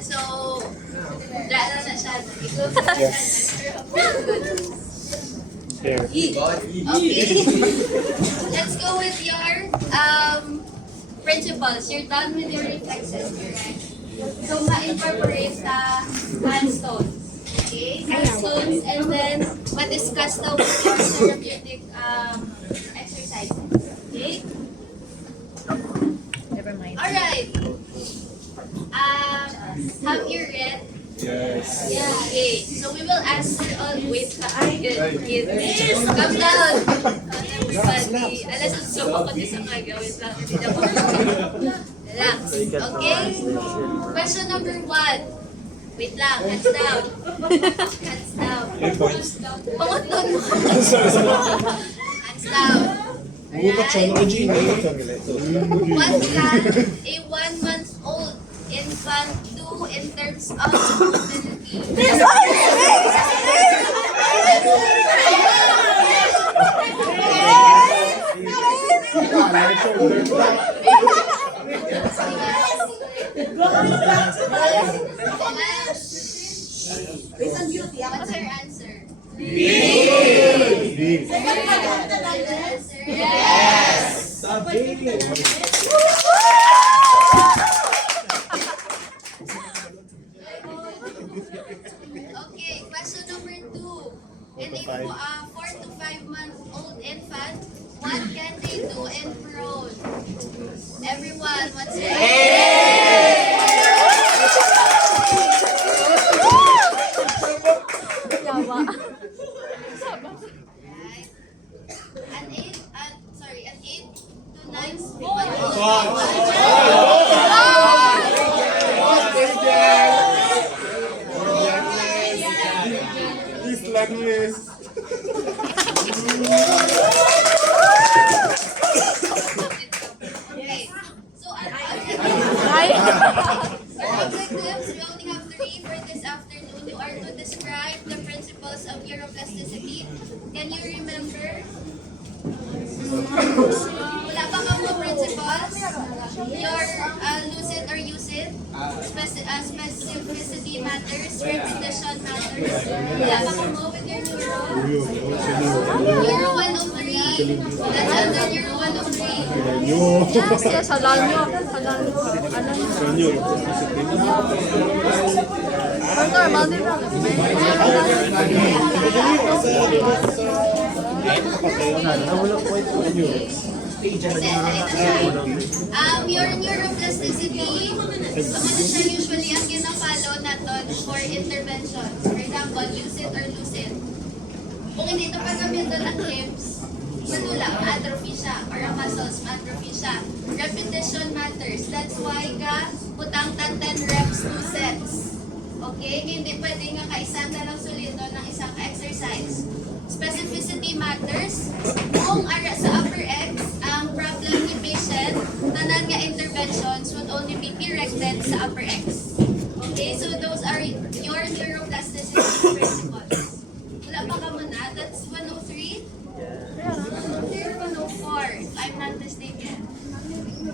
So, dala na siya. Yes. Here. Okay. Let's go with your principles. You're done with your reflexes, correct? So, ma-incorporate the handstones. Okay? Handstones, and then ma-discuss now with your therapeutic exercises. Okay? Never mind. Alright. Have you read? Yes. Yeah. Okay. So we will answer all. Wait. Good. Calm down. Everybody. Alas, susubok ko sa mga wait lang. Hindi na po. Relax. Okay? Question number 1. Wait lang. Hands down. Hands down. Pangutlon mo. Hands down. What can a 1-month-old infant do in terms of mobility? What's your answer? Yes. Okay, question number 2. In a 4 to 5 month old infant, what can they do in prone? Everyone, what's your an 8 to 9 Please let me. Okay. So, objectives, we only have 3 for this afternoon. You are to describe the principles of neuroplasticity. Can you remember? Wala pa kang mga principles? Your lucid or lucid? Specificity matters, repetition matters. Wala pa kang mo with your neuro? Neuro 103. That's under neuro 103. Yes, halal nyo. Halal nyo. Ano nyo? Normal din lang. Your neuroplasticity, ano siya usually ang ginapalo natin for intervention. For example, lucid or lucid. Kung hindi ito pagkamitan ang limbs, madula, atrophy siya, or ang muscles, atrophy siya. Repetition matters. That's why putang 10 reps, 2 sets. Okay? Hindi pwede nga kaisang na lang sulito ng isang exercise. Specificity matters. Kung ara sa upper X, ang problem ni patient, tanan nga interventions would only be directed sa upper X. Okay? So those are your neuroplasticity principles. Wala pa ka muna? That's 103? Or 104, if I'm not mistaken.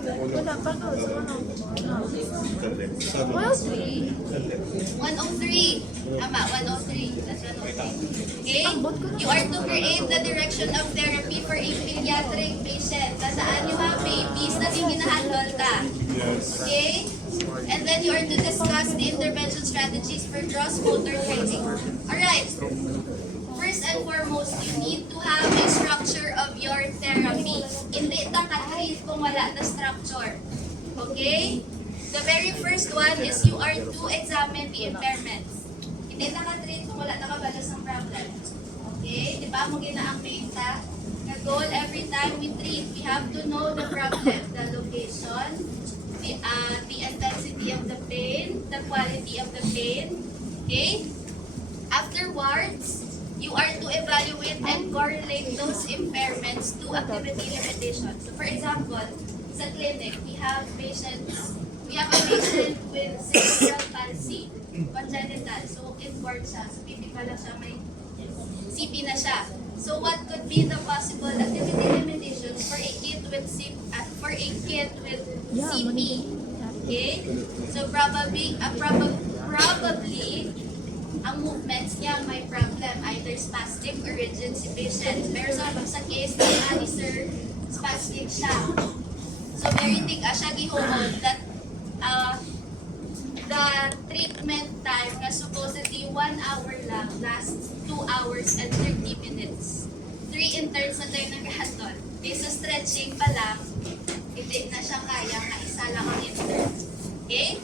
Wala pa ko. 103. Tama, 103. That's 103. Okay? You are to create the direction of therapy for a pediatric patient. Nasaan yung mga babies na ginahandle ta? Okay? And then you are to discuss the intervention strategies for gross motor training. Alright. First and foremost, you need to have a structure of your therapy. Hindi ta ka-treat kung wala na structure. Okay? The very first one is you are to examine the impairments. Hindi ta ka-treat kung wala na kabalas ng problem. Okay? Di ba mo ginaang ta? The goal every time we treat, we have to know the problem, the location, the intensity of the pain, the quality of the pain. Okay? Afterwards, you are to evaluate and correlate those impairments to activity limitation. So for example, sa clinic, we have a patient with cerebral palsy, congenital. So inborn siya, so pipi pa lang siya, may CP na siya. So what could be the possible activity limitations for a kid with CP? Okay? So probably ang movements niya may problem, either spastic or rigid si patient. Pero sa case ng ani sir, spastic siya. So very thick siya gihood that the treatment time na supposedly 1 hour lang lasts 2 hours and 30 minutes. 3 interns na tayo naghahatol. Okay, so stretching pa lang, hindi na siya kaya na isa lang ang intern. Okay?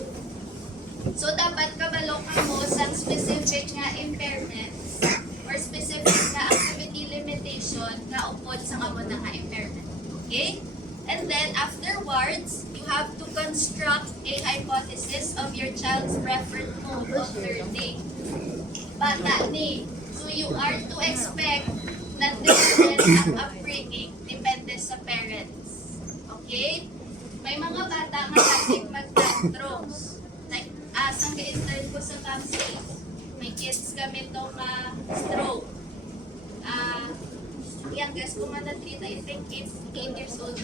So, dapat kabalo ka mo sa specific nga impairments or specific nga activity limitation na upod sa kamo na nga impairment. Okay? And then, afterwards, you have to construct a hypothesis of your child's preferred mode of learning. Bata ni. So, you are to expect na different ang upbringing depende sa parents. Okay? May mga bata nga kasing mag-tantrums. Like, asang ka-intern ko sa PAMSI, may kids kami itong stroke. Youngest ko man na-treat, I think it's 8 years old.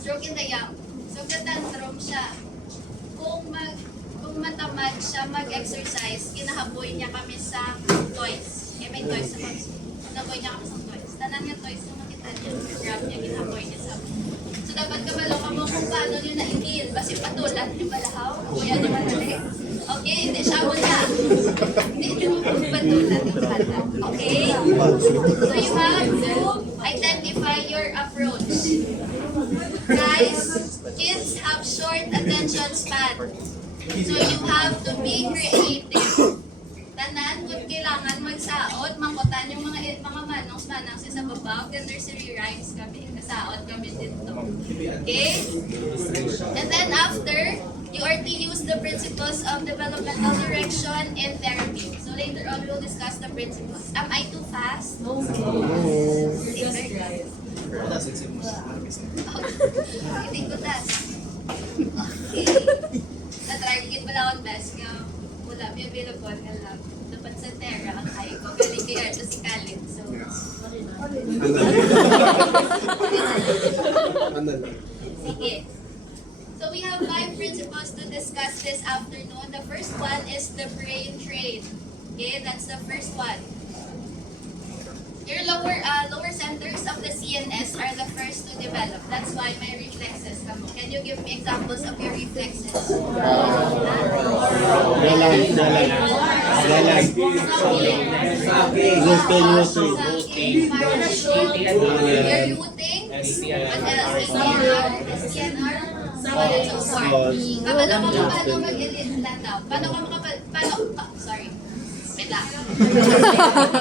Stroke in the young. So, ka-tantrum siya. Kung matamad siya mag-exercise, kinahaboy niya kami sa toys. May toys sa PAMSI. Kinahaboy niya kami sa toys. Tanan nga toys na makita niya. Grab niya, kinahaboy niya sa dapat kabalo ka mo kung paano nyo na-i-deal. Basi patulan, di ba lahaw? Kuya di ba nalik? Okay, hindi siya wala. Hindi mo patulan yung bata. Okay? So you have to identify your approach. Guys, kids have short attention span. So you have to be creative. Tanan, kung kailangan magsaot, mangkutan yung mga manong sa babaw, the nursery rhymes kami, kasaot kami dito. Okay? And then after, you are to use the principles of developmental direction and therapy. So later on, we'll discuss the principles. Am I too fast? No. Hindi ko tas. Okay. Na-try ko pala akong best nga. Wala, may available ka lang. Dapat sa Terra, ang ay ko. Galing kay Arto si Khalid. So, sige. So, we have 5 principles to discuss this afternoon. The first one is the brain trade. Okay, that's the first one. Your lower centers of the CNS are the first to develop. That's why my reflexes come. Can you give me examples of your reflexes? You're looting? SCNR? Kabalo mo paano mag-edit lataw? Sorry. Wait lang.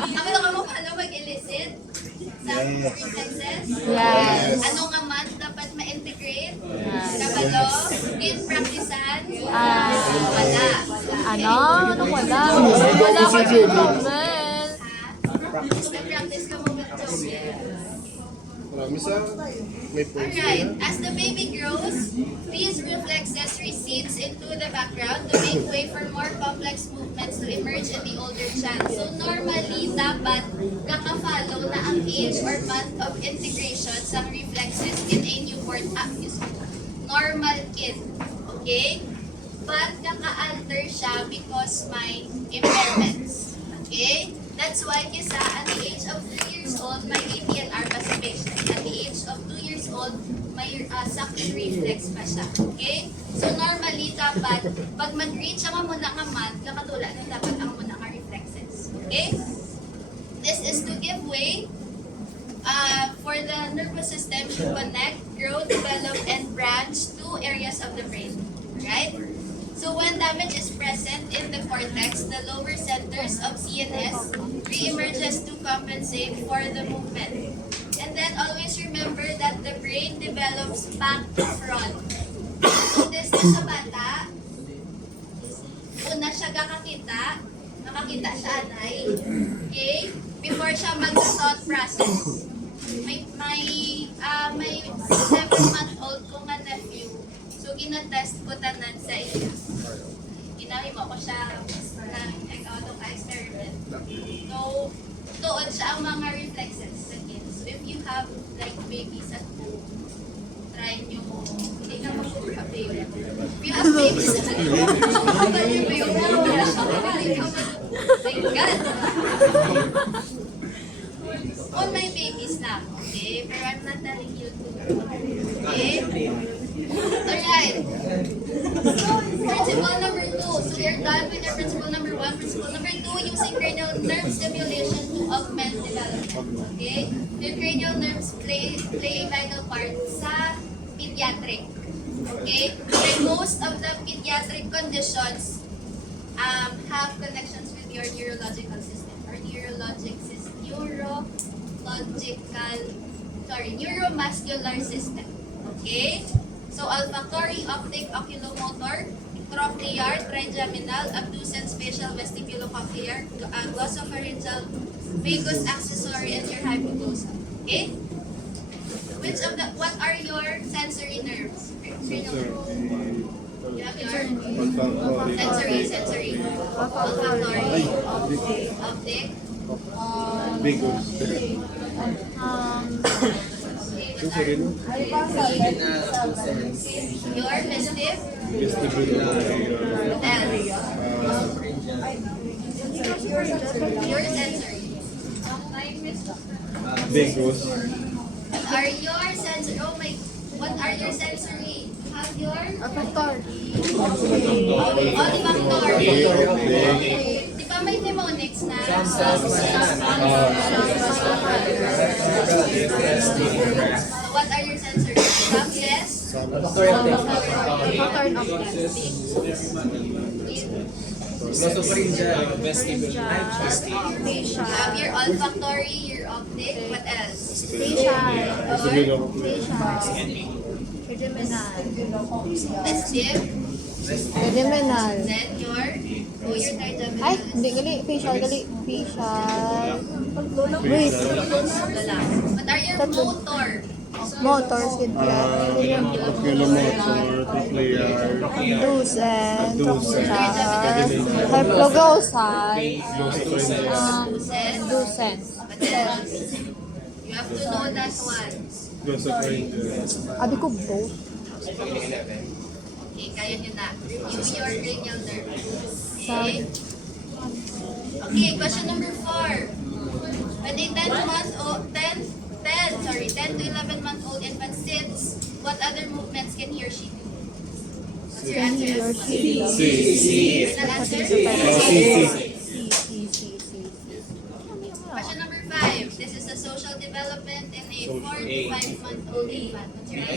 Kabalo mo paano mag-elicit? Sa reflexes? Yes. Ano nga man dapat ma-integrate? Kabalo? Skin practicean? Wala. Ano? Anong wala? Wala ka yung comment. Practice ka mo ba ito? Marami sa may points Alright, as the baby grows, these reflexes recedes into the background to make way for more complex movements to emerge in the older child. So normally, dapat kaka-follow na ang age or month of integration sa reflexes in a newborn normal kid. Okay? But kaka-alter siya because may impairments. Okay? That's why kisa at the age of 3 years old, may ATNR pa sa patient. At the age of 2 years old, may suction reflex pa siya. Okay? So normally, dapat, pag mag-reach ang muna nga month, nakatula na dapat ang muna nga reflexes. Okay? This is to give way for the nervous system to connect, grow, develop, and branch to areas of the brain. Right? So when damage is present in the cortex, the lower centers of CNS re-emerges to compensate for the movement. And then always remember that the brain develops back to front. So this is sa bata, una siya nakakita siya anay, okay? Before siya mag-thought process. May 7-month-old kong nephew. So, ginatest ko tanan sa iya. Ginahimo ko siya ng experiment. So, tuod siya ang mga reflexes sa kids. So, if you have like babies at home, try nyo, hindi na mag-baby. If you have babies, kapalin mo yung my God! On my babies lang, okay? Pero I'm not telling you to. Okay? Alright. Principle number 2. So we're done with our principle number 1. Principle number 2, using cranial nerve stimulation to augment development. Okay? Your cranial nerves play a vital part sa pediatric. Okay? And most of the pediatric conditions have connections with your neurological system or neuromuscular system. Okay? So, olfactory, optic, oculomotor, trochlear, trigeminal, abducens, facial, vestibulocochlear, glossopharyngeal, vagus accessory, and your hypoglossal. Okay? What are your sensory nerves? You have your sensory. Olfactory, optic, Vagus. your festive, Vestibular. and your sensory. Vagus. What are your sensory? Have your Olfactory. olfactory. Di ba may mnemonics na? So what are your sensory? Subject, Facial. have your olfactory, your optic, what else? Facial. Festive, Trigeminal. then your trigeminal. Ay, hindi gali. Facial gali. Facial. Wait. What are your motor? Motor, skidplat. Oculomotor, trochlear, Dusen. abducens, Hypoglossal. Sen, Dusen. what else? You have to know that one. glossopharyngeal. Abi ko both. Okay, kaya nyo na. Review your cranial nerves. Okay? Okay, question number 4. When a 10 to 11 month old infant sits, what other movements can he or she do? What's your answer as well? Final answer? Question number 5. This is the social development in a 4 to 5 month old infant. What's your answer?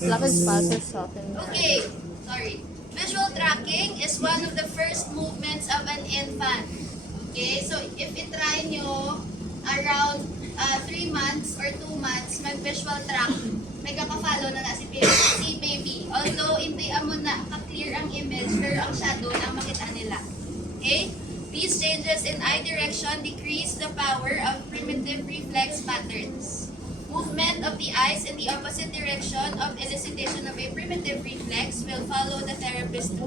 Lapis passes sa akin. Okay, sorry. Visual tracking is one of the first movements of an infant. Okay, so if i-try nyo around 3 months or 2 months, mag-visual track, may kaka-follow na si baby. Although, hindi mo na ka-clear ang image, pero ang shadow na makita nila. Okay? These changes in eye direction decrease the power of primitive reflex patterns. Movement of the eyes in the opposite direction of elicitation of a primitive reflex will allow the therapist to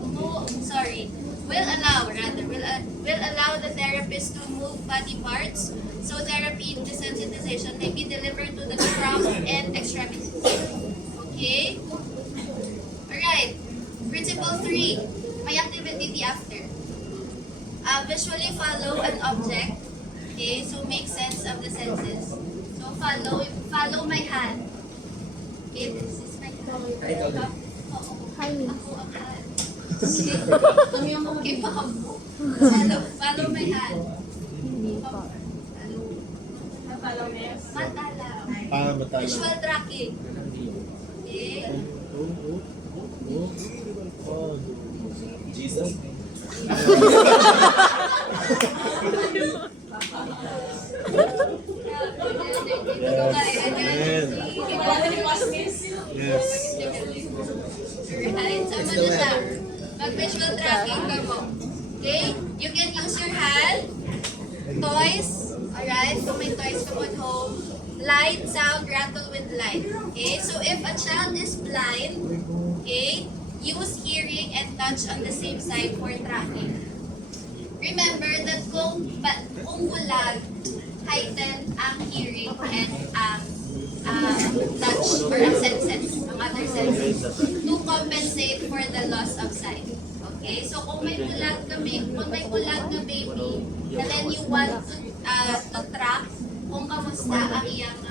move body parts, so therapy desensitization may be delivered to the crown and extremities. Okay? Alright. Principle 3. May activity after. Visually follow an object. Okay, so make sense of the senses. So follow my hand. Okay, this is my hand. Hi. Ako ang hand. Okay, follow my hand. Hindi pa. Matala. Matala. Visual tracking. Okay. Jesus. Yes. Alright, sama na siya. Mag-visual tracking ka mo. Okay? You can use your hand, toys, alright? Kung may toys ka mo at home, light, sound, rattle with light. Okay? So if a child is blind, okay, use hearing and touch on the same side for tracking. Remember that kung bulag, heighten ang hearing and touch or ang senses, ang other senses, to compensate for the loss of sight. Okay? So kung may bulag ka baby, and then you want to track kung kamusta ang iyang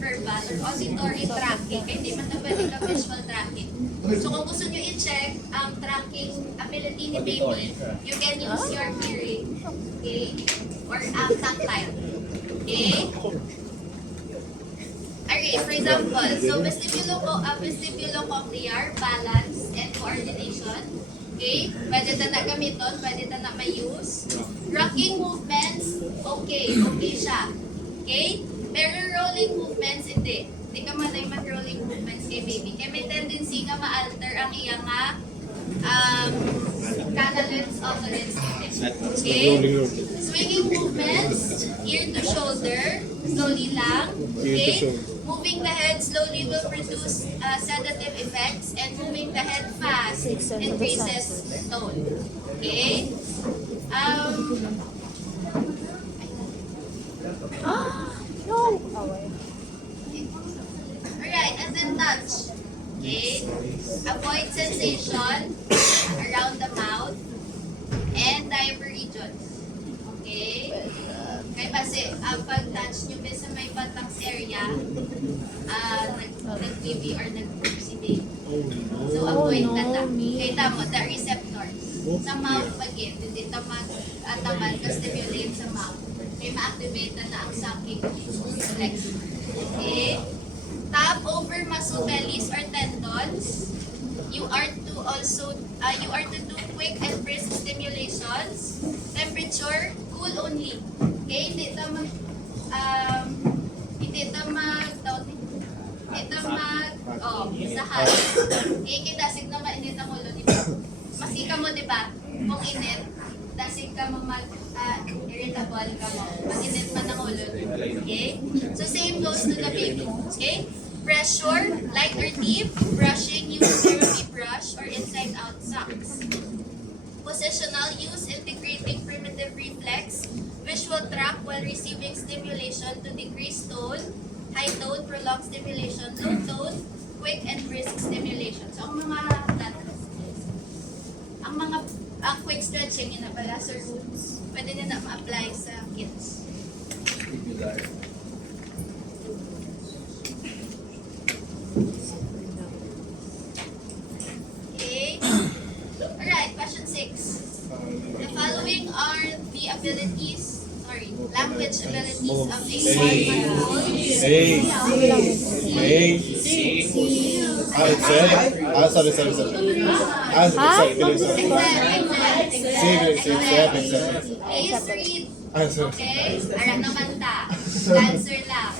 verbal or auditory tracking, kaya hindi man ito pwede ka visual tracking. So kung gusto nyo i-check ang tracking ability ni baby, you can use your hearing, okay, or tactile. Okay? Okay, for example, so vestibulocochlear, balance, and coordination. Okay? Pwede na gamiton, pwede na may-use. Rocking movements, okay siya. Okay? Pero rolling movements, hindi. Hindi ka manay mag-rolling movements kay baby. Kaya may tendency nga ma-alter ang iyang canalins, oculins. Okay? Swinging movements, ear to shoulder, slowly lang. Okay? Moving the head slowly will produce sedative effects, and moving the head fast increases tone. Okay? No! Alright, and then touch. Okay? Avoid sensation around the mouth and diaphragm regions. Okay? Kaya kasi, pag-touch nyo sa may buttocks area, nag-BB or nag-poop si baby. So, avoid na. Kaya tamo, the receptors. Sa mouth pag-in, hindi tamad ka-stimulate sa mouth. May ma-activate na ang sucking reflex. Okay? Tap over muscle bellies or tendons. You are to do quick and brisk stimulations. Temperature, cool only. Okay? Hindi sa hal. Okay, kita sig na mainit ang ulo, di ba? Masika mo, di ba? Kung init, dasig ka mo irritable ka mo. Mag-init man ang ulo. Okay? So same goes to the baby. Okay? Pressure, light or deep, brushing, use therapy brush or inside-out socks. Positional use, integrating primitive reflex, visual track while receiving stimulation to decrease tone, high tone, prolonged stimulation, low tone, quick and brisk stimulation. So ang quick stretching yun na pala, sir, pwede na ma-apply sa kids. Okay. Alright, question 6. The following are the language abilities of a 1-month-old. Sorry. Please read. Okay? Ara naman ta. Answer lang.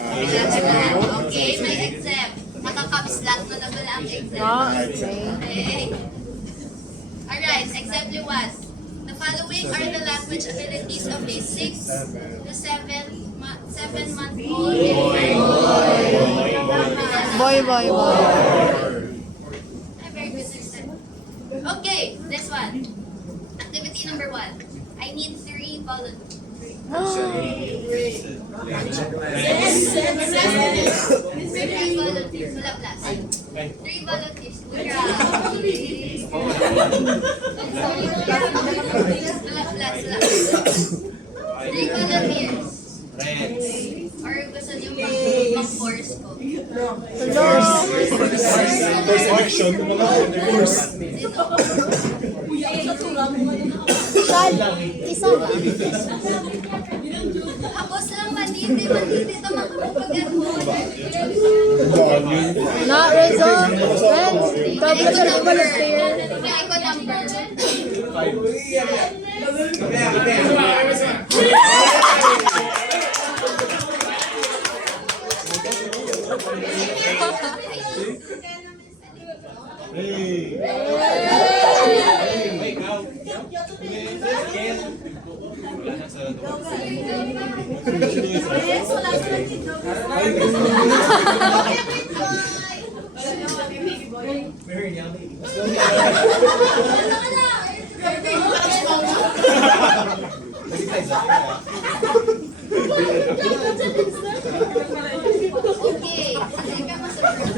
Okay? May exam. Nakaka-slot na naman ang exam. Okay? Alright, example 1. The following are the language abilities of a 6 to 7-month-old Boy. Very good, sir. Okay, this one. Activity number 1. I need 3 volunteers. 3 volunteers. Wala plus. 3 volunteers. Wala plus. 3 volunteers. Or gusto niyo mag-force ko? First action, course. Isa ba? Hapos lang, matindi ito makapag-ano. Not resolved. Friends, double sa volunteer. Kaya ko number.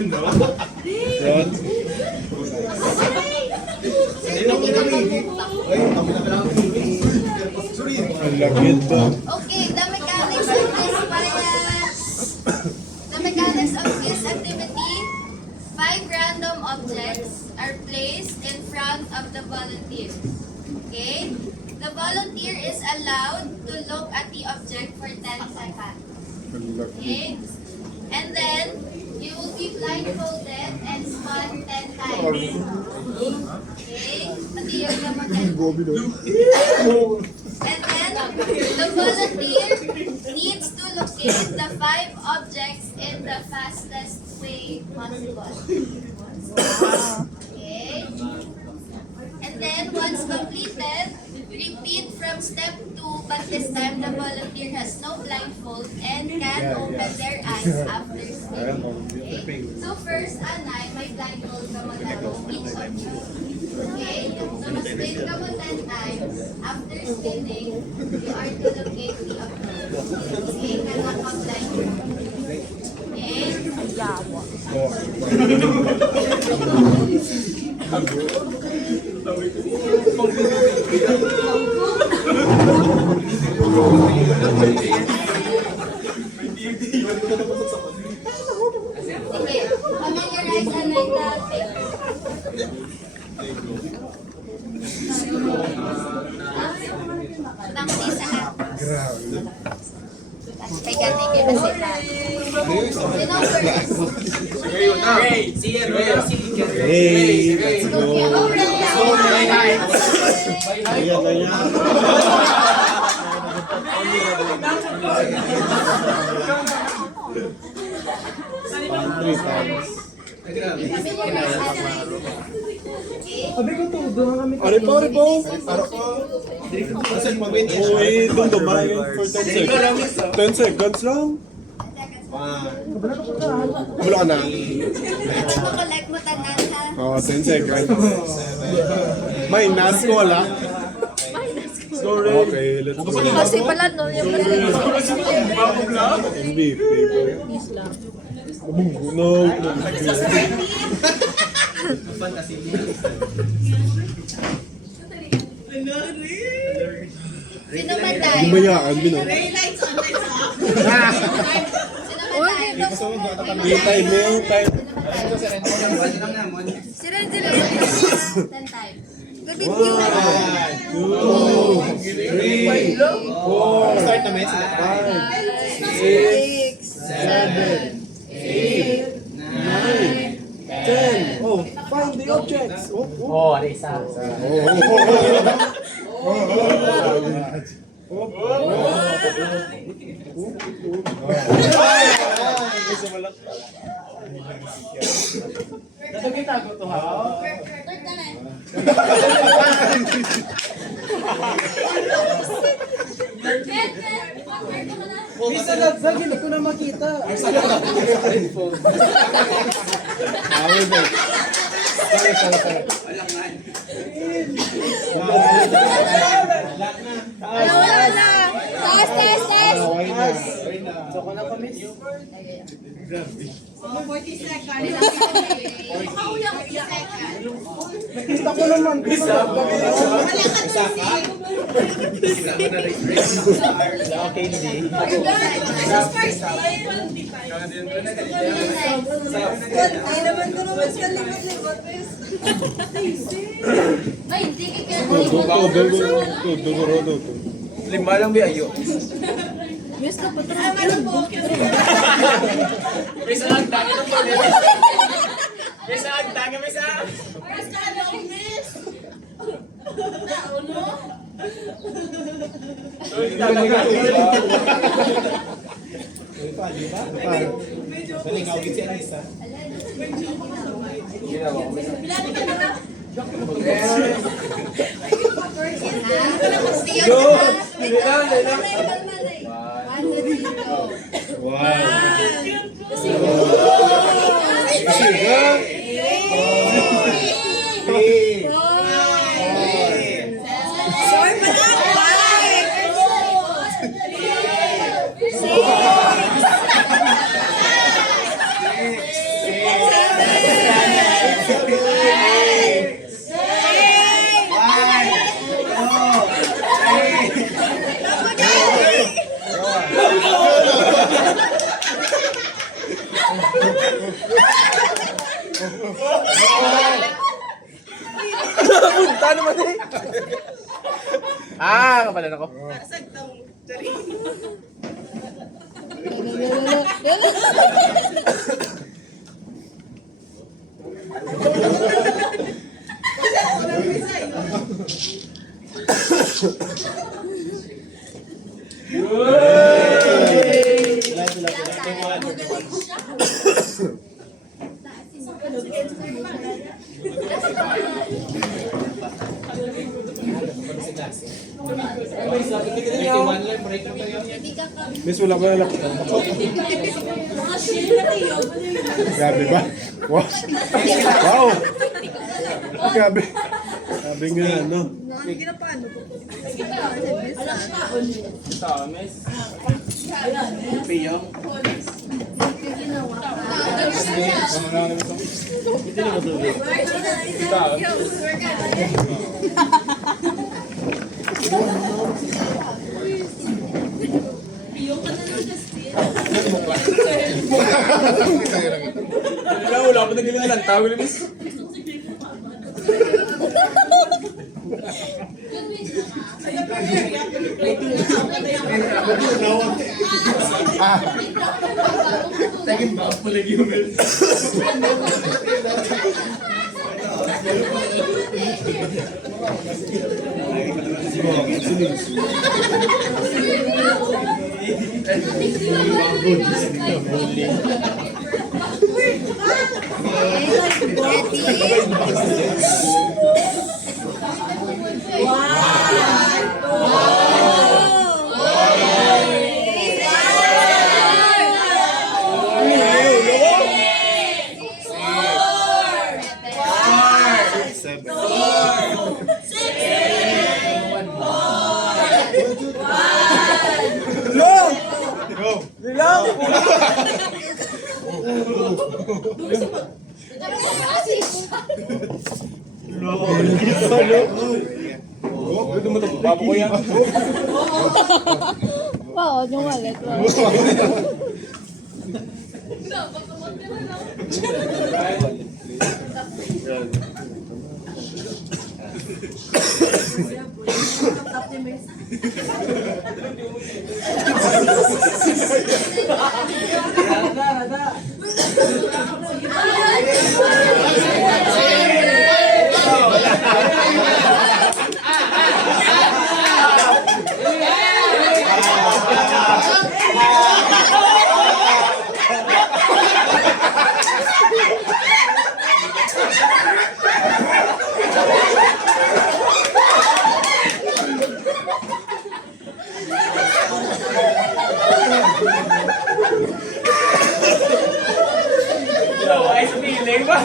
Yan. Ang lagyan ba? Okay, the mechanics of this the mechanics of this activity, 5 random objects are placed in front of the volunteer. Okay? The volunteer is allowed to look at the object for 10 seconds. Okay? And then, you will be blindfolded and spun 10 times. Okay? Pati yung naman. And then, the volunteer needs to locate the 5 objects in the fastest way possible. Okay? And then, once completed, repeat from step 2, but this time the volunteer has no blindfold and can open their eyes after spinning. Okay? So first, Anay, may blindfold ka mo na each of you. Okay? So mag-spin ka mo 10 times. After spinning, you are to locate the object. Okay? Kaya ka-blindfold. Okay? Okay, familiarize na ng topic. Tangti sa hat. Kay gati kay basita. Sino first? Hey, let's go. Okay, Ayan na yan. Three times. Ari po. Uy, doon dumayin for 10 seconds. 10 seconds lang. Wala ka na. Ito mo collect mo tanan ha. Oh, 10 seconds. May nas ko wala. Okay, let's go. Kasi pala no, yung MVP. No. Sino man tayo? Bumayaan, bino. Sino man tayo? May time, may time. Si Renzel lang 10 times. Good in you. 1, 2, 3, 4, start namin sila. 5, 6, 7, 8, 9, 10. Oh, find the objects. Oh, Arisa. Bisa lagzag, hindi ko na makita. Wala. Taas. Soko na kami. 40 seconds. Nakita ko naman. Okay, hindi. Ay, naman ko naman sa likot-likot. Ay, hindi ka go. Lima lang ba ayo? ano po? Misa ang tangi ng pwede. Misa ang tangi, misa. Oras ka na, miss. Nauno? Punta naman eh. Ah, kapalan ako. Miss, wala ko na Grabe ba? Wow! Wow! Grabe. Grabe nga, ano? Piyong. Wala pa nagaling lang tawil, miss. Tagin ba ako lagi yung miss? Wow, yung wallet. Ay, sumiling ba?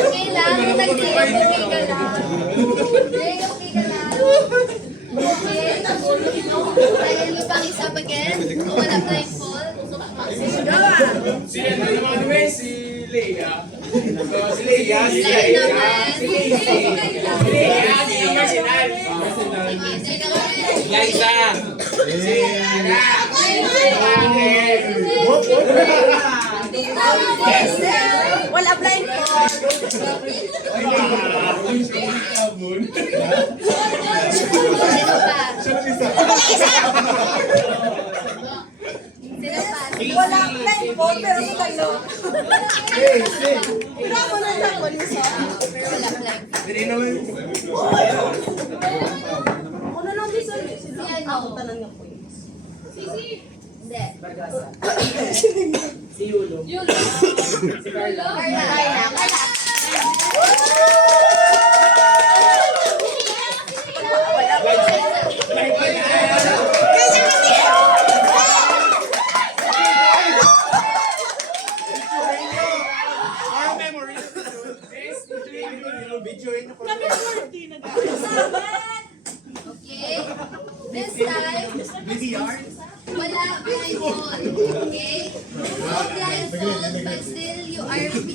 Okay lang, nag-game, okay ka lang. Okay ka lang. Okay. Kaya niyo pang isa pa again? Kung wala blindfold. Si ano naman naman? Si Leia. Si Leia. Si Lain Leia. naman. Si Leia. Si Marcinal. Sige kami. Liza. Wala blindfold. Sino pa? Sino pa? Wala blindfold pero matalo. Pero mo na lang wala sa. Pero wala blindfold. Ako na lang bisa. Si ano? Tanan nga po. Hindi. Si Yulo. Carla. Carla. Okay? This time, wala blindfold. Okay? No blindfold, but still you are going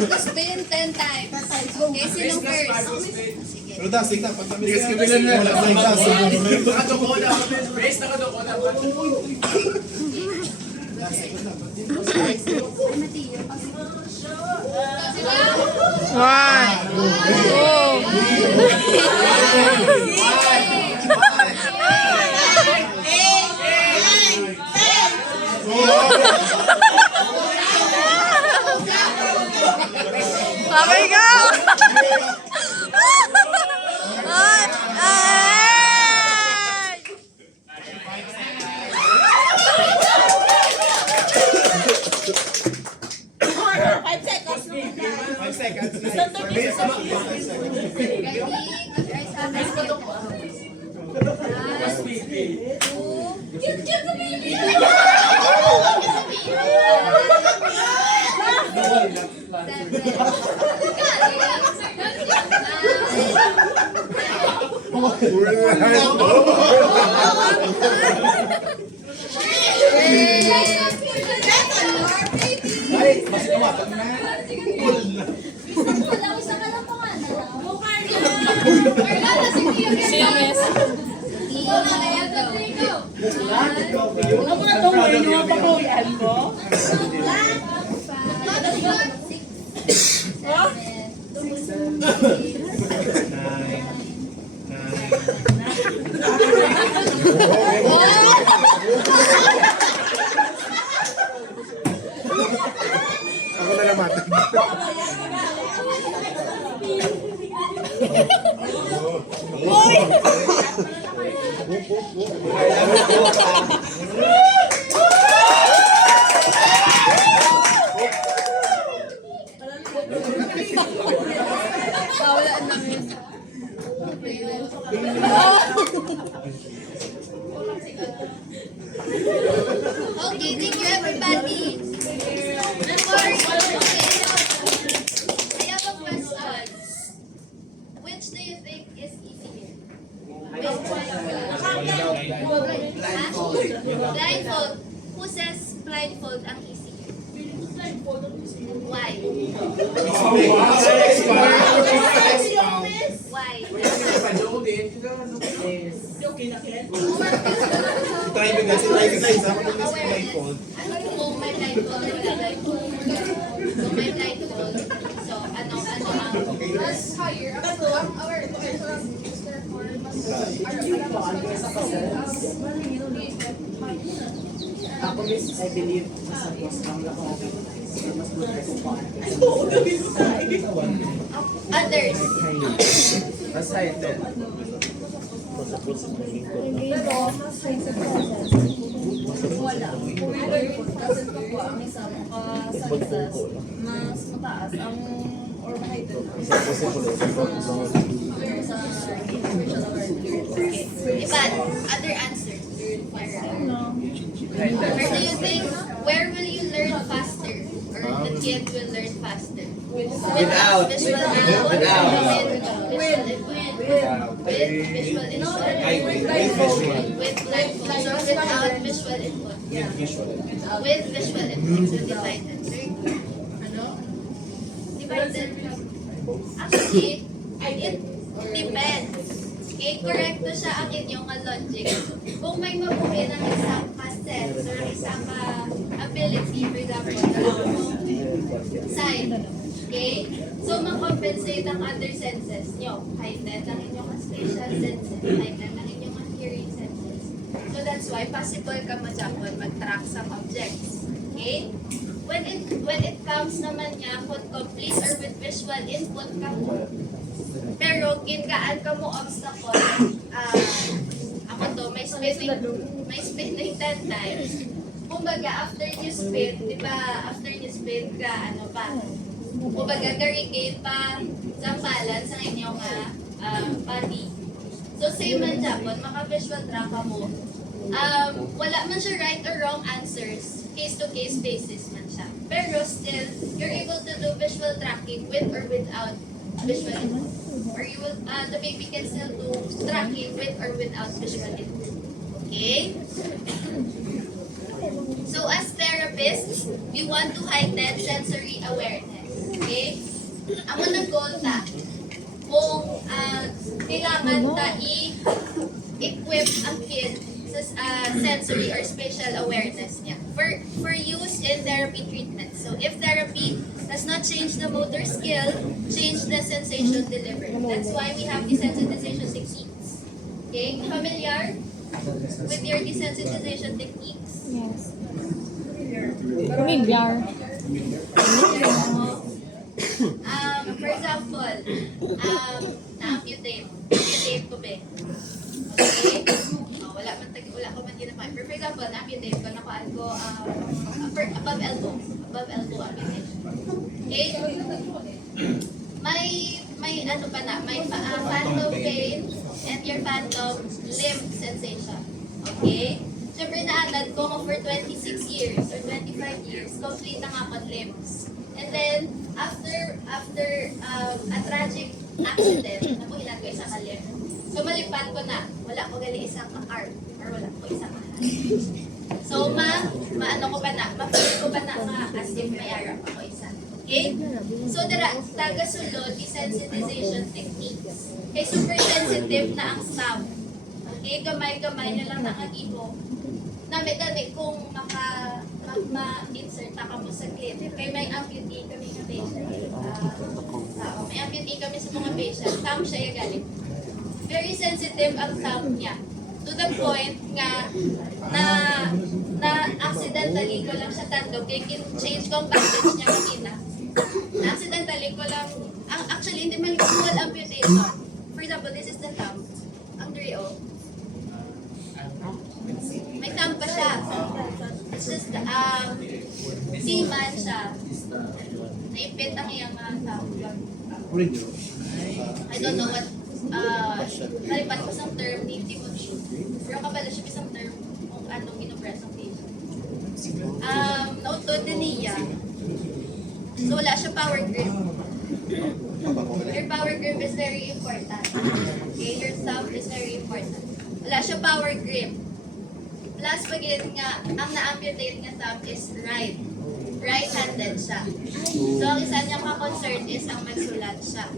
to spin 10 times. Okay, sinong first? Sige. Tigas kabilan na. Nakadoko na. Base, nakadoko na. Okay, go! Ay! Ay! Ako na itong way yung papawian ko. Ako na naman. Okay, thank you everybody. Before I have a question. Which do you think is easier? Blindfold. Who says blindfold ang easier? Why? Why? Kung may blindfold, wala blindfold. Kung may blindfold, so ano ang mas higher? Ako miss, I believe sa boss ang lakas. Mas good sa pan. Others. Excited. Wala. Kasi po ang isang success, mas mataas ang or mahigit sa spiritual awareness. Iban, other answer. Or do you think, where will you learn faster? Or the kid will learn faster? Without. Visual input? Without. With visual input? With blindfold. So without visual input? With visual input. So divided. Very good. Divided. Actually, it depends. Okay, correcto siya ang inyong logic. Kung may mabuhay ng isang sense or isang ability, for example, sight. Okay? So, makompensate ang other senses nyo. Heightened ang inyong spatial senses. Heightened ang inyong hearing senses. So, that's why possible ka mag-track some objects. Okay? When it comes naman niya, kung complete or with visual input ka mo, pero gingaan ka mo obstacle, ako to, may spinning 10 times. Kumbaga, after you spin, di ba, after you spin ka, ano pa, kumbaga, garigate pa sa balance ang inyong body. So, same man Japon, maka-visual track ka mo. Wala man siya right or wrong answers, case-to-case basis man siya. Pero still, you're able to do visual tracking with or without visual input. Or you will, the baby can still do tracking with or without visual input. Okay? So as therapists, we want to heighten sensory awareness. Okay? Amo na goal ta. kung kailangan ta i-equip ang kid sa sensory or spatial awareness niya for use in therapy treatment. So if therapy does not change the motor skill, change the sensation delivered. That's why we have desensitization techniques. Okay, familiar with your desensitization techniques? Yes. Familiar. For example, na-amputate. Amputate ko ba? Okay? Wala ko man ginawa. For example, na-amputate ko, nakuhaan ko above elbow. Above elbow amputation. Okay? May ano pa na, may phantom pain and your phantom limb sensation. Okay? Siyempre naanad ko for 26 years or 25 years, complete ang akong limbs. And then, after a tragic accident, napuhilan ko isang limb. So, malipad ko na, wala ko gali isang arm or wala ko isang hand. So, maano ko pa na, ma-feel ko pa na as if may arm ako isa. Okay? So, taga-sulod, desensitization techniques. Okay, super sensitive na ang stab. Okay, gamay-gamay na lang nakag-iho. Nami-dami kung ma-insert ka mo sa clip. Kaya may amputee kami sa patient. May amputee kami sa mga patient. Thumb siya yung galing. Very sensitive ang thumb niya. To the point nga na accidentally ko lang siya tandog. Kaya change ko ang bandage niya kanina. Accidentally ko lang, actually hindi man full amputation. For example, this is the thumb. Ang Drio. May thumb pa siya. It's just, seaman siya. Naipit ang iyang thumb. I don't know what, nalipat ko sa term ni Timothy. Pero kabala siya isang term kung anong inopress ang patient. Nautod din niya. So wala siya power grip. Your power grip is very important. Okay, your thumb is very important. Wala siya power grip. Plus, pagin nga, ang na-amputate nga thumb is right. Right-handed siya. So, ang isa niyang concern is ang magsulat siya.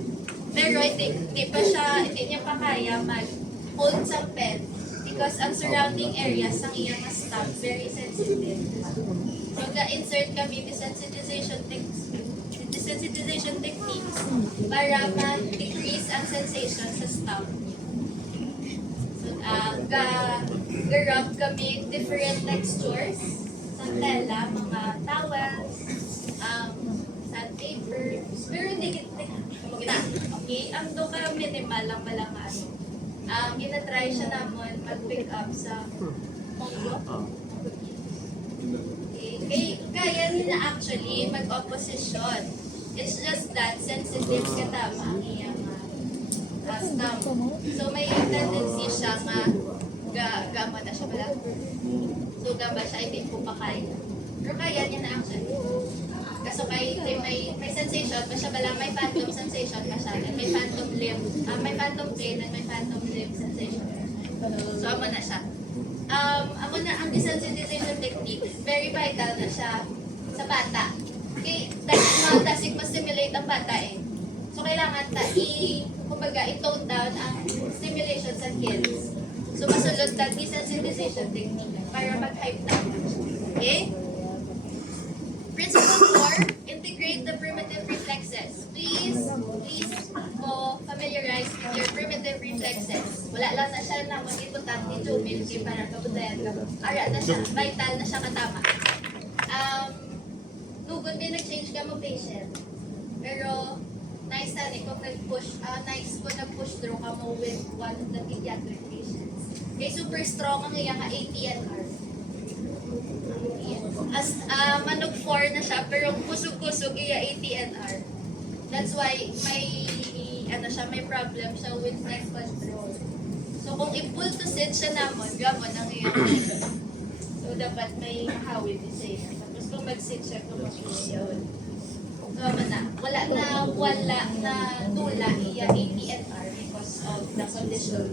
Pero hindi niya pa kaya mag-hold sa pen because ang surrounding areas ng iyang thumb very sensitive. So, ga-insert kami desensitization techniques para ma-decrease ang sensation sa thumb. So, ga-rub kami different textures sa tela, mga towels, sandpaper, pero hindi kita. Okay? Ang doka minimal lang pala nga ano. Ginatry siya naman mag-pick up sa Congo. Okay? Kaya nila actually mag-opposition. It's just that sensitive ka tama ang iyang stump. So may tendency siya nga gama na siya pala. So gama siya, hindi po pa kaya. Pero kaya niya na actually. Kaso may sensation pa siya pala, may phantom sensation pa siya, and may phantom limb, may phantom pain and may phantom limb sensation. So amo na siya. Amo na ang desensitization technique, very vital na siya sa bata. Okay, dahil ma-stimulate ang bata eh. So kailangan i-tone down ang stimulation sa kids. So masulod na desensitization technique para mag-hype down. Okay? Principle 4, integrate the primitive reflexes. Please go familiarize with your primitive reflexes. Wala lang na siya na mag-iputan ni Jumil para kabutayan ka. Ara na siya, vital na siya katama. Tugod din nag-change ka mo patient. Pero nice na ko nag-push through ka mo with one of the pediatric patients. Okay, super strong ang iyang ATNR. As manok 4 na siya, pero kusog-kusog iya ATNR. That's why may problem siya with neck control. So kung i-pull to sit siya namon, gamon ang iyang neck. So dapat may hawid din siya. Tapos kung mag-sit siya, yun. So wala na tula iya ATNR because of the condition.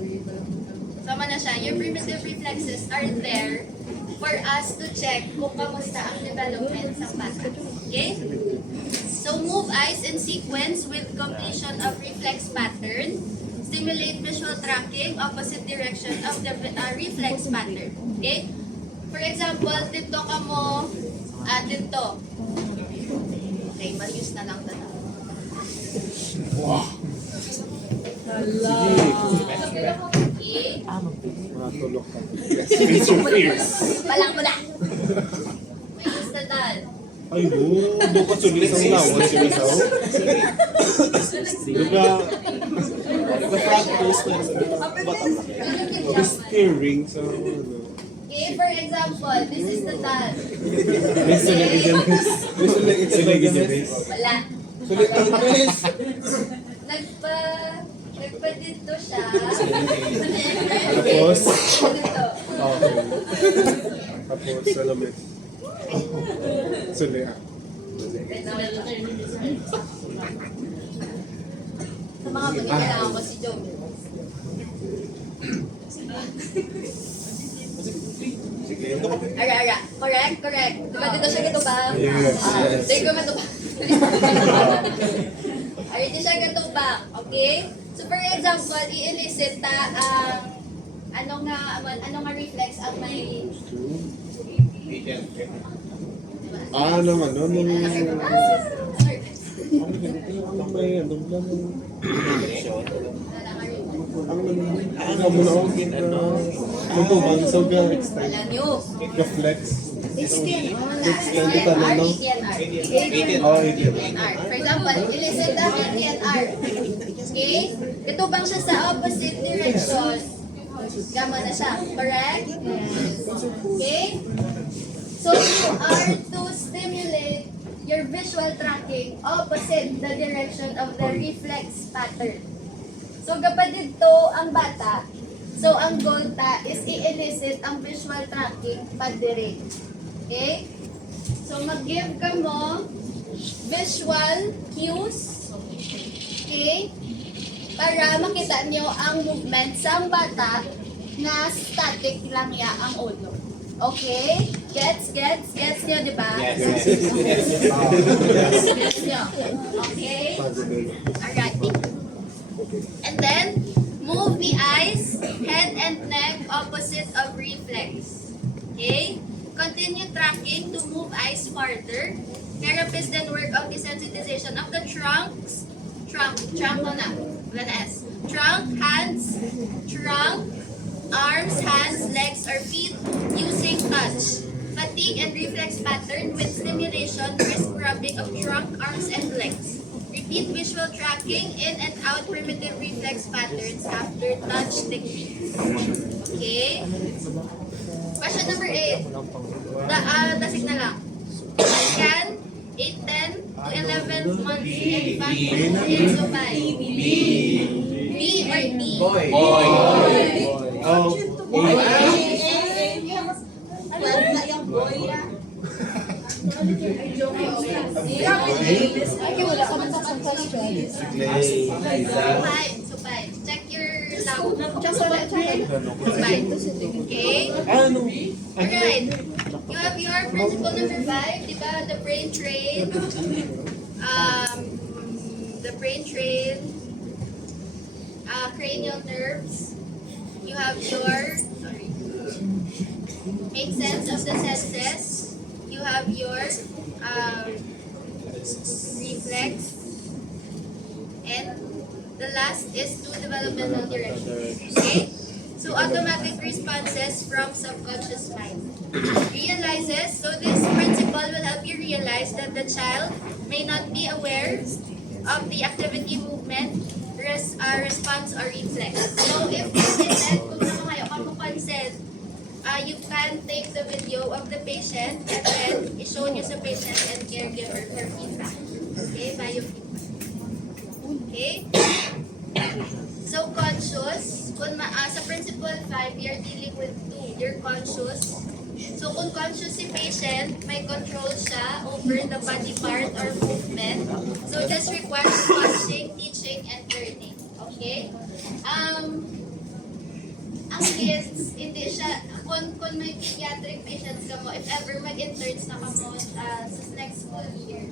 Sama na siya, your primitive reflexes are there for us to check kung kamusta ang development sa bata. Okay? So move eyes in sequence with completion of reflex pattern. Stimulate visual tracking, opposite direction of the reflex pattern. Okay? For example, dito ka mo, dito. Okay, mag-use na lang ito. Okay. Matulog ka. Palang mo na. May use na dal. Ay, doon ka sulit ang lawan sinisaw. Diba, practice na sa bata. Steering sa ano. Okay, for example, this is the dal. Wala. Sulit ang base. Nagpa dito siya. Tapos? Dito. Okay. Tapos, salamat. Sulit. Sa mga magkailangan ko si Joe. Aga. Correct. Diba dito siya gatubang? Yes. Sige ko matubang. Ay, di siya gatubang. Okay? So for example, i-elicit ta ang ano nga reflex ang may Ano man, no? Nung... Ang mo na ako magtubang so wala nyo. ka-flex. DNR. For example, i-elicit ta ang DNR. Okay? Katubang siya sa opposite direction. Gama na siya. Correct? Okay? So you are to stimulate your visual tracking opposite the direction of the reflex pattern. So kapag dito ang bata, so ang goal ta is i-elicit ang visual tracking padire. Okay? So mag-give ka mo visual cues. Okay? Para makita nyo ang movement sa bata na static lang ya ang ulo. Okay? Gets nyo, di ba? Gets nyo. Okay? Alright. And then, move the eyes, head and neck opposite of reflex. Okay? Continue tracking to move eyes farther. Therapist then work on desensitization of the trunk na. Wala na S. Trunk, hands, arms, hands, legs, or feet using touch. Fatigue and reflex pattern with stimulation, wrist rubbing of trunk, arms, and legs. Repeat visual tracking in and out primitive reflex patterns after touch techniques. Okay? Question number 8. Tasig na lang. Can 8, 10 to 11 months infant in Dubai? B or D? Boy. Oh, So five. Check your sound. Five. Okay? ano? Alright. You have your principle number 5, di ba? The brain train. Cranial nerves. You have your, make sense of the senses. You have your reflex. And the last is 2 developmental directions. Okay? So automatic responses from subconscious mind. Realizes, so this principle will help you realize that the child may not be aware of the activity, movement, response, or reflex. So if instead, kung nakayo ka mo consent, you can take the video of the patient and then i-show nyo sa patient and caregiver for feedback. Okay, biofeedback. Okay? So conscious, kung sa principle 5, you're dealing with 2. You're conscious. So kung conscious si patient, may control siya over the body part or movement. So this requires watching, teaching, and learning. Okay? Ang kids, hindi siya, kung may pediatric patients ka mo, if ever mag-interns na ka mo sa next school year,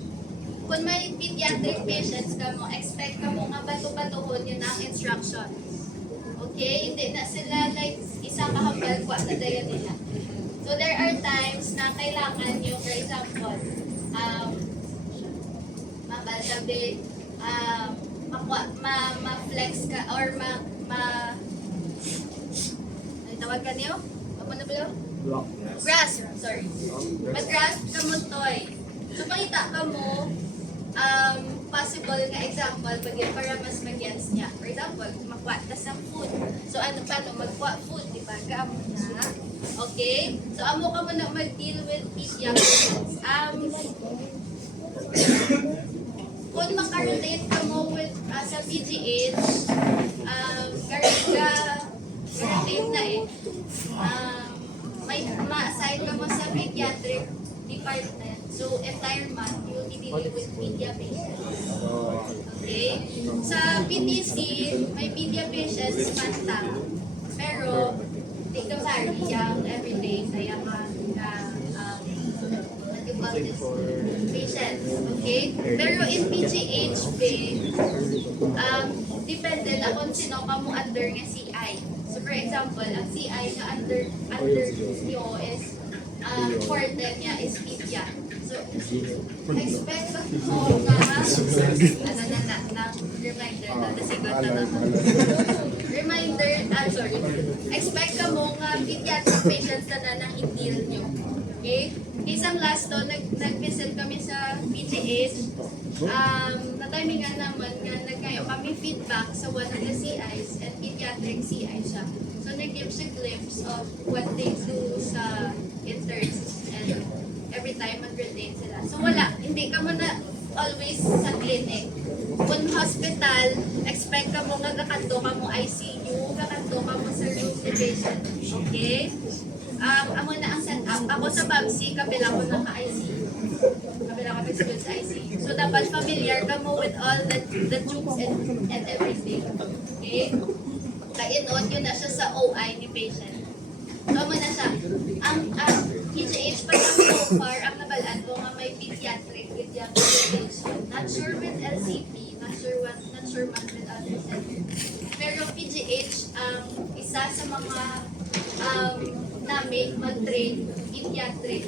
kung may pediatric patients ka mo, expect ka mo nga bato-batuhon yun ang instruction. Okay? Hindi na sila like isang kahambal kwa na dayan nila. So there are times na kailangan nyo, for example, sabi, ma-flex ka or ay tawag ka niyo? Ano na ba? Grasp, sorry. Mag-grasp ka mo toy. So makita ka mo, possible nga example, para mas mag-gets niya. For example, makuha ka sa food. So paano magkuha food, di ba? Kaamo na. Okay? So amo ka mo na mag-deal with pediatrics. Kung makarelate ka mo with sa PGH, relate na eh. May ma-assign ka mo sa pediatric department. So, entire month, you will be dealing with pedia patients. Okay? Sa PTC, may pedia patients month lang. Pero, di ka vary yung everyday sa yung patients. Okay? Pero in PGHB, depende na kung sino ka mo under nga CI. So for example, ang CI na under nyo is 410 niya is pedia. So expect mo na reminder na nasigot na naman. Reminder, expect ka mo nga pediatric patients na nang i-deal nyo. Okay? Isang last to, nag-visit kami sa PGH. Na-timingan naman nga nagkayo kami feedback sa one of the CIs and pediatric CI siya. So nag-give siya glimpse of what they do sa interns and every time mag-retain sila. So wala, hindi ka mo na always sa clinic. Kung hospital, expect ka mo nga kakanto ka mo ICU, kakanto ka mo sa room ni patient. Okay? Amo na ang setup. Ako sa PABC, kabila ko naka-ICU. Kabila kami sa ICU. So, dapat familiar ka mo with all the tubes and everything. Okay? Kainon, yun na siya sa OI ni patient. So, amo na siya. Ang PGH pa lang so far, ang nabalaan ko nga may pediatric radiation. Not sure with LCP, not sure much with other centers. Pero PGH, isa sa mga namin mag-train pediatric.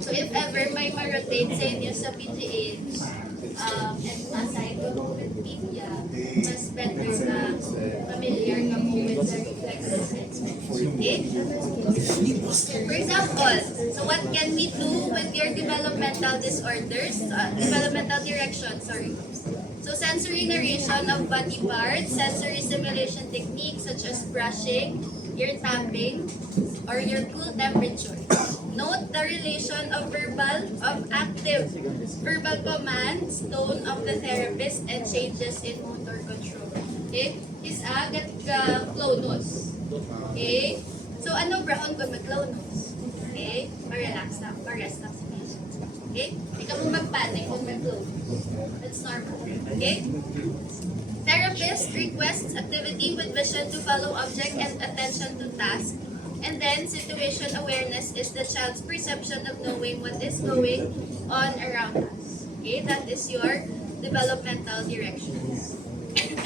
So if ever may ma-rotate sa inyo sa PGH and aside ka mo with pedia, mas better na familiar ka mo with the reflexes. Okay? For example, so what can we do with your developmental disorders? Developmental direction, sorry. So sensory narration of body parts, sensory stimulation techniques such as brushing, your tapping, or your cool temperature. Note the relation of active verbal commands, tone of the therapist, and changes in motor control. Okay? Is agad ka clonus. Okay? So ano brown kung mag-clonus? Okay? Pa-relax lang. Pa-rest lang si patient. Okay? Hindi ka mo mag-panic kung mag-clonus. That's normal. Okay? Therapist requests activity with vision to follow object and attention to task. And then, situation awareness is the child's perception of knowing what is going on around us. Okay, that is your developmental directions.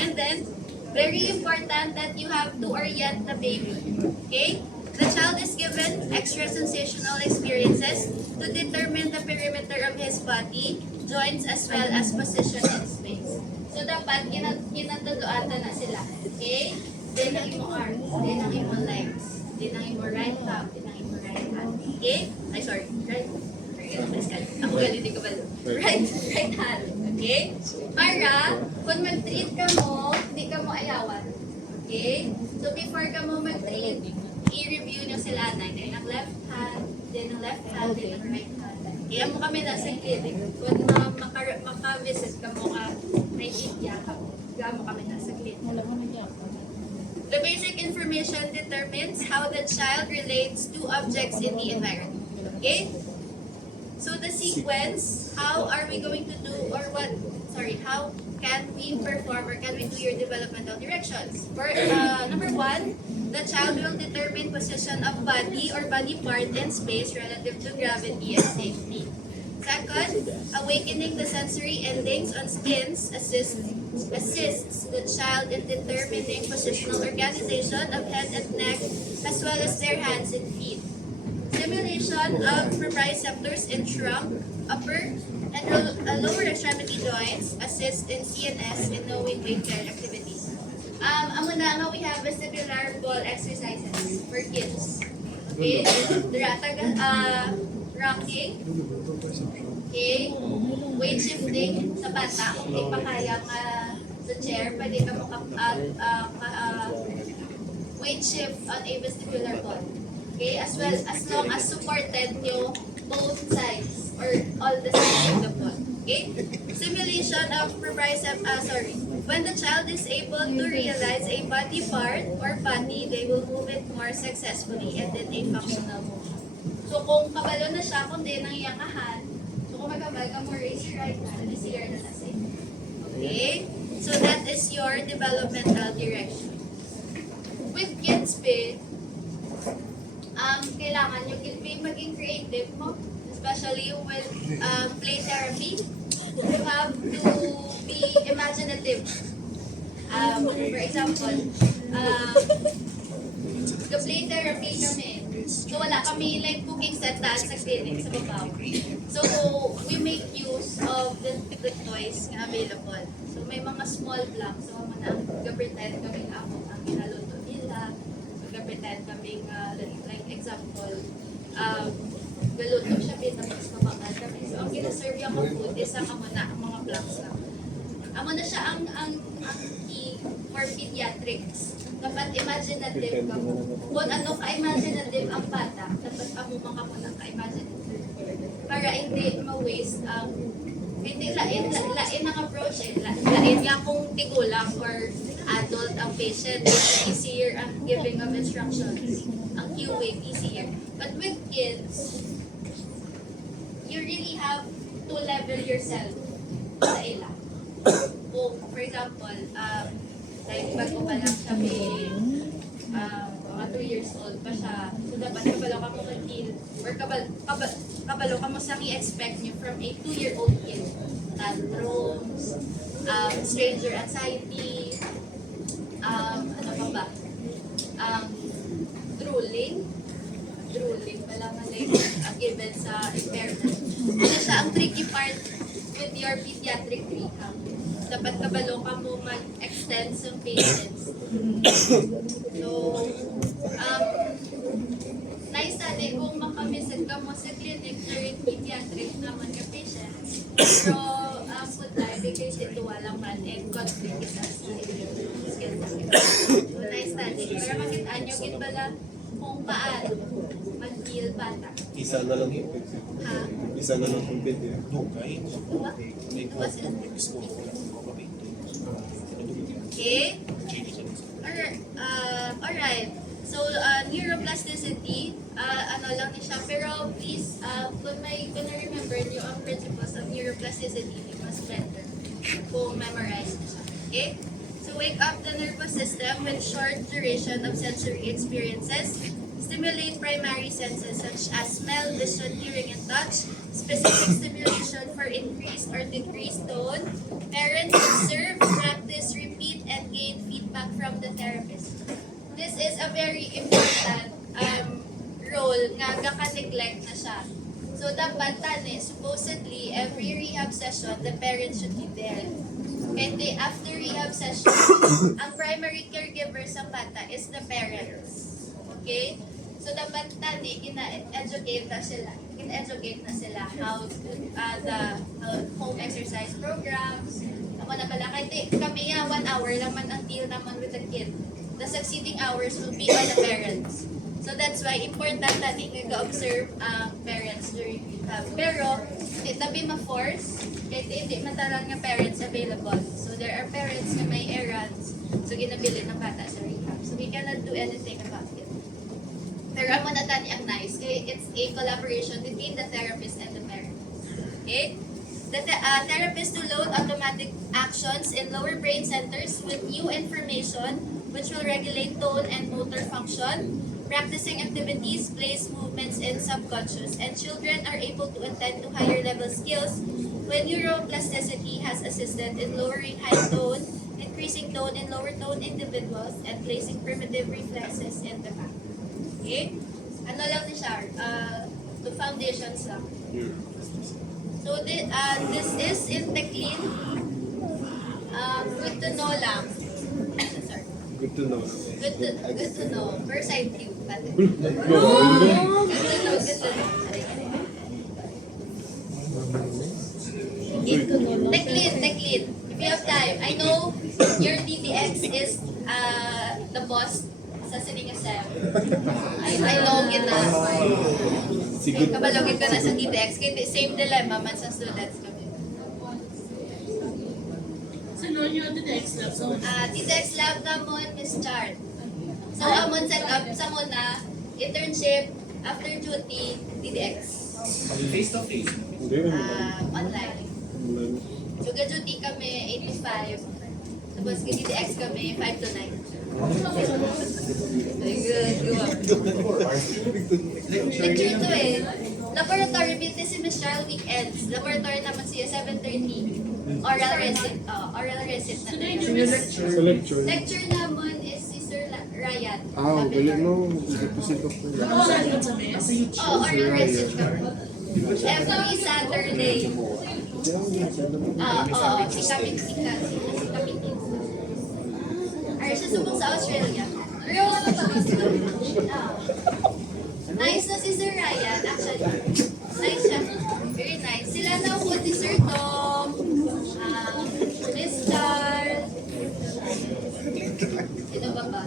And then, very important that you have to orient the baby. Okay? The child is given extra sensational experiences to determine the perimeter of his body, joints, as well as position in space. So, dapat ginatuduatan na sila. Okay? Then ang imo arms, then ang imo legs, then ang imo right thumb, then ang imo right hand. Okay? Ay, sorry. Right. Ako ganun, hindi ko ba? Right hand. Okay? Para, kung mag-treat ka mo, hindi ka mo ayawan. Okay? So, before ka mo mag-treat, i-review nyo sila na. Then ang left hand, then ang left hand, then ang right hand. Kaya mo kami nasa clinic. Kung maka-visit ka mo ka, may idea ka mo. Kaya mo kami nasa clinic. The basic information determines how the child relates to objects in the environment. Okay? So the sequence, how are we going to do how can we perform or can we do your developmental directions? For number 1, the child will determine position of body or body part in space relative to gravity and safety. Second, awakening the sensory endings on skins assists the child in determining positional organization of head and neck as well as their hands and feet. Stimulation of proprioceptors in trunk, upper, and lower extremity joints assists in CNS in knowing weight bearing activities. Amuna we have vestibular ball exercises for kids. Okay, rocking. Okay, weight shifting sa bata. Kung di pa kaya sa chair, pwede ka mo weight shift on a vestibular ball. Okay, as well as long as supported nyo both sides or all the sides of the ball. Okay? Simulation of when the child is able to realize a body part or body, they will move it more successfully and in a functional motion. So kung kabalo na siya, kung di nang iyakahan, so kung magkabal ka mo, raise your right hand, and easier na nasa. Okay? So that is your developmental direction. With kids, kailangan yung maging creative mo, especially with play therapy. You have to be imaginative. For example, the play therapy kami, so wala kami like cooking set daan sa clinic sa babaw. So we make use of the toys na available. So may mga small blocks, so pretend kami ako ang inaluto nila. Pretend kaming, like example, galuto siya, tapos mabakal kami. So, ang ginaserve yung food is ang mga blocks lang. Amo na siya ang key for pediatrics. Dapat imaginative ka mo. Kung ano ka-imaginative ang bata, dapat amo mga muna ka-imaginative. Para hindi ma-waste ang hindi lain ang approach lain nga kung tigulang or adult ang patient, easier ang giving of instructions, ang QA easier. But with kids, you really have to level yourself sa ila. Kung, for example, like bago pa lang siya mga 2 years old pa siya, so dapat kabalo ka mo ka-deal or kabalo ka mo sa i-expect niyo from a 2-year-old kid. Tantrums, stranger anxiety, ano pa ba? Drooling pala given sa impairment. Ano siya ang tricky part with your pediatric rehab. Dapat kabalo ka mo mag-extend sa patients. So, nice na kung makamisag ka mo sa clinic during pediatric naman ka patients. So, put tayo because ito walang man and conflict kita sa skill. So, nice na para makita nyo kinbala kung paano mag-heal bata. Isa na lang yung Ha? Isa na lang yung pwede. Diba sila? Okay? Alright. So, neuroplasticity, ano lang niya siya. Pero please, kung remember niyo ang principles of neuroplasticity, you must better kung memorize niyo siya. Okay? So, wake up the nervous system with short duration of sensory experiences. Stimulate primary senses such as smell, vision, hearing, and touch. Specific stimulation for increased or decreased tone. Parents observe, practice, repeat, and gain feedback from the therapist. This is a very important role nga gaka-neglect na siya. So dapat supposedly every rehab session, the parents should be there. And after rehab session, ang primary caregiver sa bata is the parents. Okay? So dapat gina-educate na sila how to the home exercise programs. Ako na pala, kahit kami 1 hour lang man ang deal naman with the kid. The succeeding hours will be on the parents. So that's why important na nga-observe ang parents during rehab. Pero, hindi tabi ma-force, kahit hindi matalang nga parents available. So there are parents na may errands, so ginabili ng bata sa rehab. So we cannot do anything about it. Pero ang manatani ang nice, it's a collaboration between the therapist and the parent. Okay? The therapist to load automatic actions in lower brain centers with new information which will regulate tone and motor function, practicing activities, plays, movements, and subconscious. And children are able to attend to higher level skills when neuroplasticity has assisted in lowering high tone, increasing tone in lower tone individuals, and placing primitive reflexes in the back. Okay? Ano lang ni Shar? The foundations lang. So this is in Teclin. Good to know lang. Sorry. Good to know. Good to know. First side view. Good to No. know. Teclin. If you have time, I know your DDX is the boss sa Siningasem. I know kita. Kabalogin ko na sa DDX. Kaya same dilemma man sa students kami. DDX lab namon Miss Chart. So amon set up sa muna internship after duty DDX. Face to face. Hindi. Online. So duty kami 8 to 5. Tapos DDX kami 5 to 9. Very good. Lecture to eh. Laboratory beauty si Miss Charles weekends. Laboratory naman siya 7:30. Oral recit. Oral recit na tayo. Sa lecture. Lecture naman is si Sir Ryan. Galing no. Isip-isip ako. Oral recit kami. Every Saturday. Si Kami. Ay, siya subok sa Australia. Nice na si Sir Ryan, actually. Nice siya. Very nice. Sila na po si Sir Tom, Miss Charles. Sino ba ba?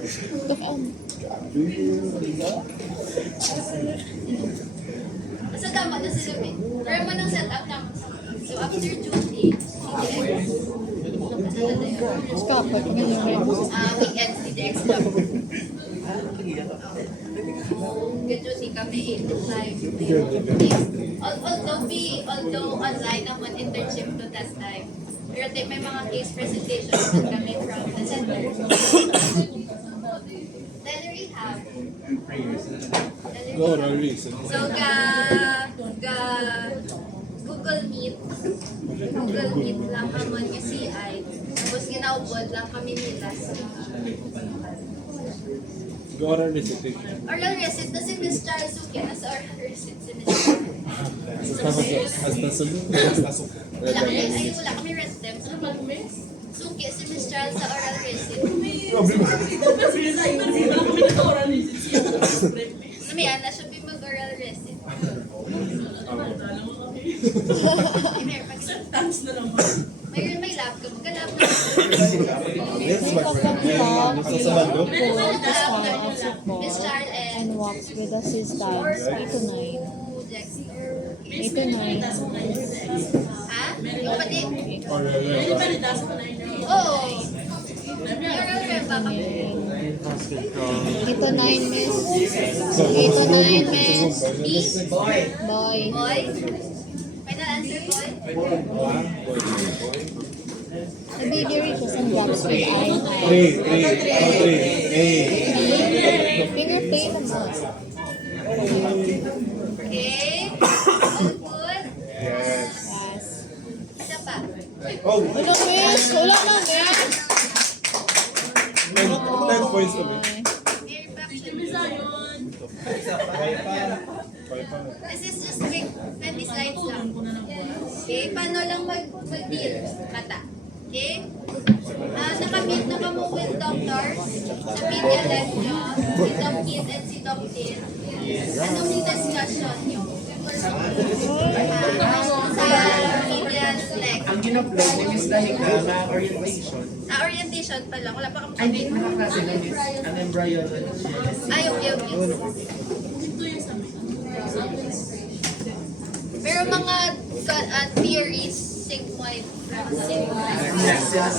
Basta tama na sila, eh. Pero mo nang set up naman. So after duty, weekends, DDX lang. Good duty kami 8 to 5. Although online naman internship to that time. Pero may mga case presentations din kami from the center. Telerehab. No, no reason. So, Google Meet lang naman yung CI. Tapos ginaubod lang kami nila. Oral recitation. Oral recit na si Miss Charles Suki. Nasa oral recit si Miss Charles. Hasta sunod. Wala kami rest them. Suki si Miss Charles sa oral recit. Namiyan na siya mag-oral recit. May lab ka. Magka-lab na. Miss Charles and Walks with assistance 8 to 9. 8 to 9. Ha? Yung pati? Oral. Oo. Oral rep ba kami? 8 to 9, miss. 8 to 9, miss. Boy? Boy. Boy? Final answer, boy? Nabigiri siya sa drops with eye. Finger play naman. Okay. All good? Yes. Yes. Isa pa. Oh, Wala, miss. Wala lang, miss. 10 points kami. May reflection. This is just quick 20 slides lang. Okay, paano lang mag-deal? Mata. Okay? Nakamit na kamo with doctors sa media lab nyo, si Doc Kid and si Doc Tin. Anong discussion nyo? Sa media select. Ang gin-upload ni Miss Dahiga na orientation. Orientation pa lang. Wala pa kang Ay, hindi nakaklase na Miss. Ang embryology. okay. Pero mga theories, 6 points. Yes, yes.